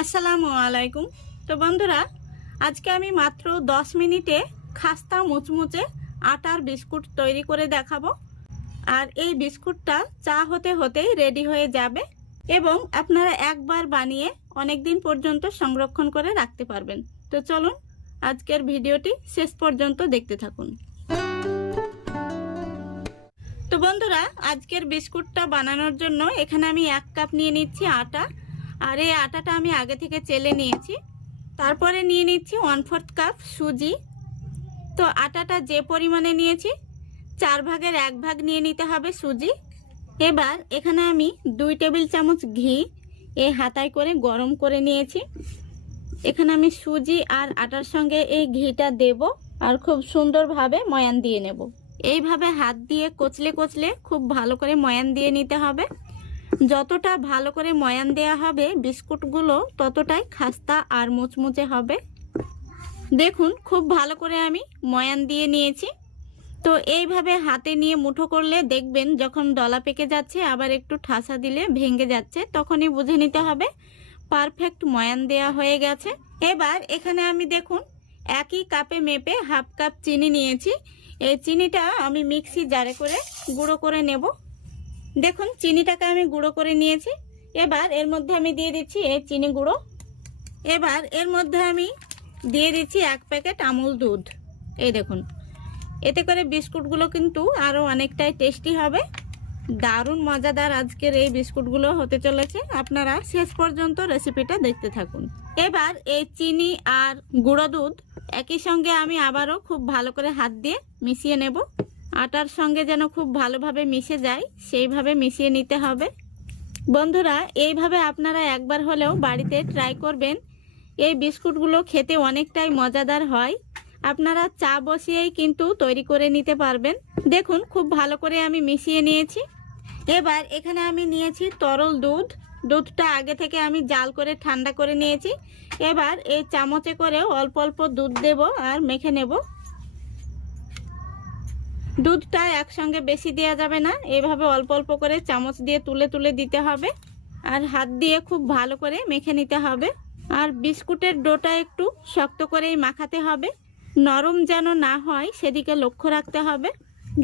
আসসালামু আলাইকুম। তো বন্ধুরা, আজকে আমি মাত্র 10 মিনিটে খাস্তা মুচমুচে আটার বিস্কুট তৈরি করে দেখাবো। আর এই বিস্কুটটা চা হতে হতেই রেডি হয়ে যাবে এবং আপনারা একবার বানিয়ে অনেক দিন পর্যন্ত সংরক্ষণ করে রাখতে পারবেন। তো চলুন আজকের ভিডিওটি শেষ পর্যন্ত দেখতে থাকুন। তো বন্ধুরা, আজকের বিস্কুটটা বানানোর জন্য এখানে আমি 1 কাপ নিয়ে নিচ্ছি আটা। আর এই আটাটা আমি আগে থেকে চেলে নিয়েছি। তারপরে নিয়ে নিচ্ছি 1/4 কাপ সুজি। তো আটাটা যে পরিমাণে নিয়েছি 4 ভাগের 1 ভাগ নিয়ে নিতে হবে সুজি। এবার এখানে আমি 2 টেবিল চামচ ঘি এই হাতায় করে গরম করে নিয়েছি। এখানে আমি সুজি আর আটার সঙ্গে এই ঘিটা দেব আর খুব সুন্দরভাবে ময়ান দিয়ে নেব। এইভাবে হাত দিয়ে কচলে কচলে খুব ভালো করে ময়ান দিয়ে নিতে হবে। যতটা ভালো করে ময়ান দেয়া হবে বিস্কুটগুলো ততটাই খাস্তা আর মুচমুচে হবে। দেখুন খুব ভালো করে আমি ময়ান দিয়ে নিয়েছি। তো এইভাবে হাতে নিয়ে মুঠো করলে দেখবেন যখন দলা পেকে যাচ্ছে আবার একটু ঠাসা দিলে ভেঙে যাচ্ছে, তখনই বুঝে নিতে হবে পারফেক্ট ময়ান দেয়া হয়ে গেছে। এবার এখানে আমি দেখুন একই কাপে মেপে 1/2 কাপ চিনি নিয়েছি। এই চিনিটা আমি মিক্সি জারে করে গুঁড়ো করে নেব। দেখুন চিনিটাকে আমি গুঁড়ো করে নিয়েছি। এবার এর মধ্যে আমি দিয়ে দিচ্ছি এই চিনি গুঁড়ো। এবার এর মধ্যে আমি দিয়ে দিচ্ছি 1 প্যাকেট আমুল দুধ। এই দেখুন, এতে করে বিস্কুটগুলো কিন্তু আরও অনেকটাই টেস্টি হবে। দারুণ মজাদার আজকের এই বিস্কুটগুলো হতে চলেছে। আপনারা শেষ পর্যন্ত রেসিপিটা দেখতে থাকুন। এবার এই চিনি আর গুঁড়ো দুধ একই সঙ্গে আমি আবারও খুব ভালো করে হাত দিয়ে মিশিয়ে নেব। আটার সঙ্গে যেন খুব ভালোভাবে মিশে যায় সেইভাবে মিশিয়ে নিতে হবে। বন্ধুরা, এইভাবে আপনারা একবার হলেও বাড়িতে ট্রাই করবেন। এই বিস্কুটগুলো খেতে অনেকটাই মজাদার হয়। আপনারা চা বসিয়েই কিন্তু তৈরি করে নিতে পারবেন। দেখুন খুব ভালো করে আমি মিশিয়ে নিয়েছি। এবার এখানে আমি নিয়েছি তরল দুধ। দুধটা আগে থেকে আমি জাল করে ঠান্ডা করে নিয়েছি। এবার এই চামচে করে অল্প অল্প দুধ দেব আর মেখে নেব। দুধটা একসঙ্গে বেশি দেওয়া যাবে না, এভাবে অল্প অল্প করে চামচ দিয়ে তুলে তুলে দিতে হবে আর হাত দিয়ে খুব ভালো করে মেখে নিতে হবে। আর বিস্কুটের ডোটা একটু শক্ত করেই মাখাতে হবে, নরম যেন না হয় সেদিকে লক্ষ্য রাখতে হবে।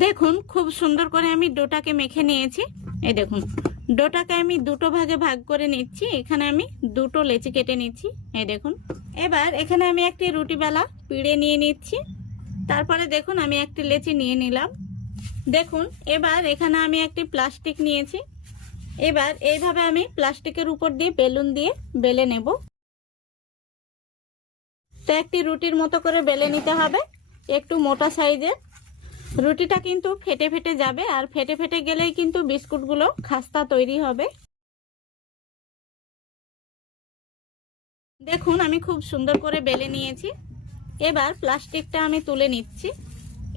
দেখুন খুব সুন্দর করে আমি ডোটাকে মেখে নিয়েছি। এই দেখুন ডোটাকে আমি দুটো ভাগে ভাগ করে নিচ্ছি। এখানে আমি দুটো লেচি কেটে নিচ্ছি। এই দেখুন, এবার এখানে আমি একটি রুটি বেলা পিড়ে নিয়ে নিচ্ছি। তারপরে দেখুন আমি একটি লেচি নিয়ে নিলাম। দেখুন এবার এখানে আমি একটি প্লাস্টিক নিয়েছি। এবার এইভাবে আমি প্লাস্টিকের উপর দিয়ে বেলুন দিয়ে বেলে নেব। তো একটি রুটির মতো করে বেলে নিতে হবে, একটু মোটা সাইজের। রুটিটা কিন্তু ফেটে ফেটে যাবে আর ফেটে ফেটে গেলেই কিন্তু বিস্কুটগুলো খাস্তা তৈরি হবে। দেখুন আমি খুব সুন্দর করে বেলে নিয়েছি। এবার প্লাস্টিকটা আমি তুলে নিচ্ছি।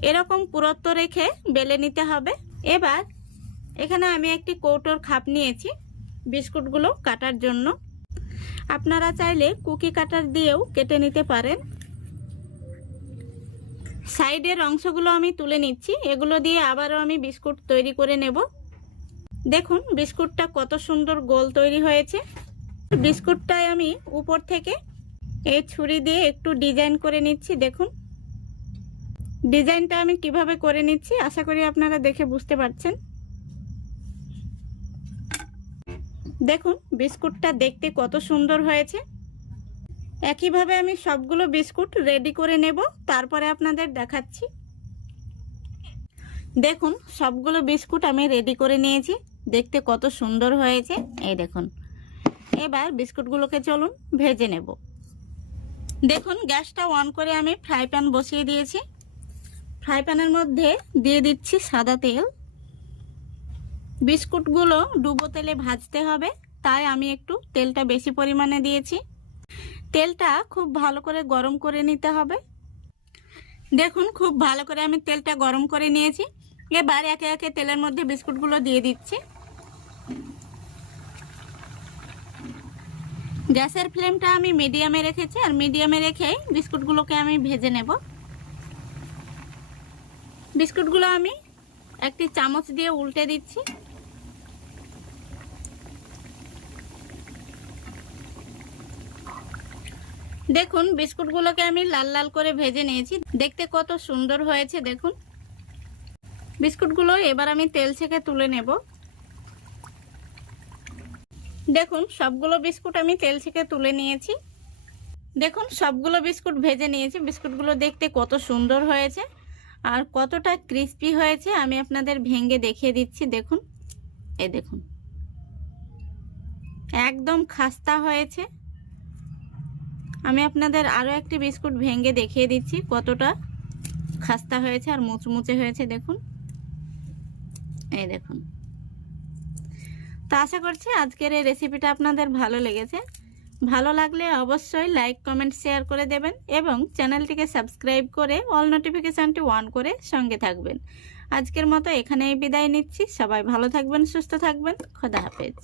এরকম পুরুত্ব রেখে বেলে নিতে হবে। এবার এখানে আমি একটি কৌটোর খাপ নিয়েছি বিস্কুটগুলো কাটার জন্য। আপনারা চাইলে কুকি কাটার দিয়েও কেটে নিতে পারেন। সাইডের অংশগুলো আমি তুলে নিচ্ছি। এগুলো দিয়ে আবারও আমি বিস্কুট তৈরি করে নেব। দেখুন বিস্কুটটা কত সুন্দর গোল তৈরি হয়েছে। বিস্কুটটায় আমি উপর থেকে এই ছুরি দিয়ে একটু ডিজাইন করে নিচ্ছি। দেখুন ডিজাইনটা আমি কিভাবে করে নিচ্ছি আশা করি আপনারা দেখে বুঝতে পারছেন। দেখুন বিস্কুটটা দেখতে কত সুন্দর হয়েছে। একইভাবে আমি সবগুলো বিস্কুট রেডি করে নেব, তারপরে আপনাদের দেখাচ্ছি। দেখুন সবগুলো বিস্কুট আমি রেডি করে নিয়েছি, দেখতে কত সুন্দর হয়েছে। এই দেখুন, এবার বিস্কুটগুলোকে চলুন ভেজে নেব। দেখুন গ্যাসটা অন করে আমি ফ্রাই প্যান বসিয়ে দিয়েছি। ফ্রাই প্যানের মধ্যে দিয়ে দিচ্ছি সাদা তেল। বিস্কুটগুলো ডুবো তেলে ভাজতে হবে, তাই আমি একটু তেলটা বেশি পরিমাণে দিয়েছি। তেলটা খুব ভালো করে গরম করে নিতে হবে। দেখুন খুব ভালো করে আমি তেলটা গরম করে নিয়েছি। এবার একে একে তেলের মধ্যে বিস্কুটগুলো দিয়ে দিচ্ছি। গ্যাসের ফ্লেমটা আমি মিডিয়ামে রেখেছি আর মিডিয়ামে রেখে বিস্কুটগুলোকে আমি ভেজে নেব। বিস্কুটগুলো আমি একটি চামচ দিয়ে উল্টে দিচ্ছি। দেখুন বিস্কুটগুলোকে আমি লাল লাল করে ভেজে নিয়েছি, দেখতে কত সুন্দর হয়েছে। দেখুন বিস্কুটগুলো এবার আমি তেল থেকে তুলে নেব। দেখুন সবগুলো বিস্কুট আমি তেল থেকে তুলে নিয়েছি। দেখুন সবগুলো বিস্কুট ভেজে নিয়েছি। বিস্কুটগুলো দেখতে কত সুন্দর হয়েছে আর কতটা ক্রিস্পি হয়েছে আমি আপনাদের ভেঙে দেখিয়ে দিচ্ছি। দেখুন এই দেখুন একদম খাস্তা হয়েছে। আমি আপনাদের আরও একটি বিস্কুট ভেঙে দেখিয়ে দিচ্ছি কতটা খাস্তা হয়েছে আর মুচমুচে হয়েছে। দেখুন এই দেখুন। তো আশা করছি আজকের এই রেসিপিটা আপনাদের ভালো লেগেছে। ভালো লাগলে অবশ্যই লাইক কমেন্ট শেয়ার করে দেবেন এবং চ্যানেলটিকে সাবস্ক্রাইব করে অল নোটিফিকেশানটি অন করে সঙ্গে থাকবেন। আজকের মতো এখানেই বিদায় নিচ্ছি। সবাই ভালো থাকবেন, সুস্থ থাকবেন। খোদা হাফেজ।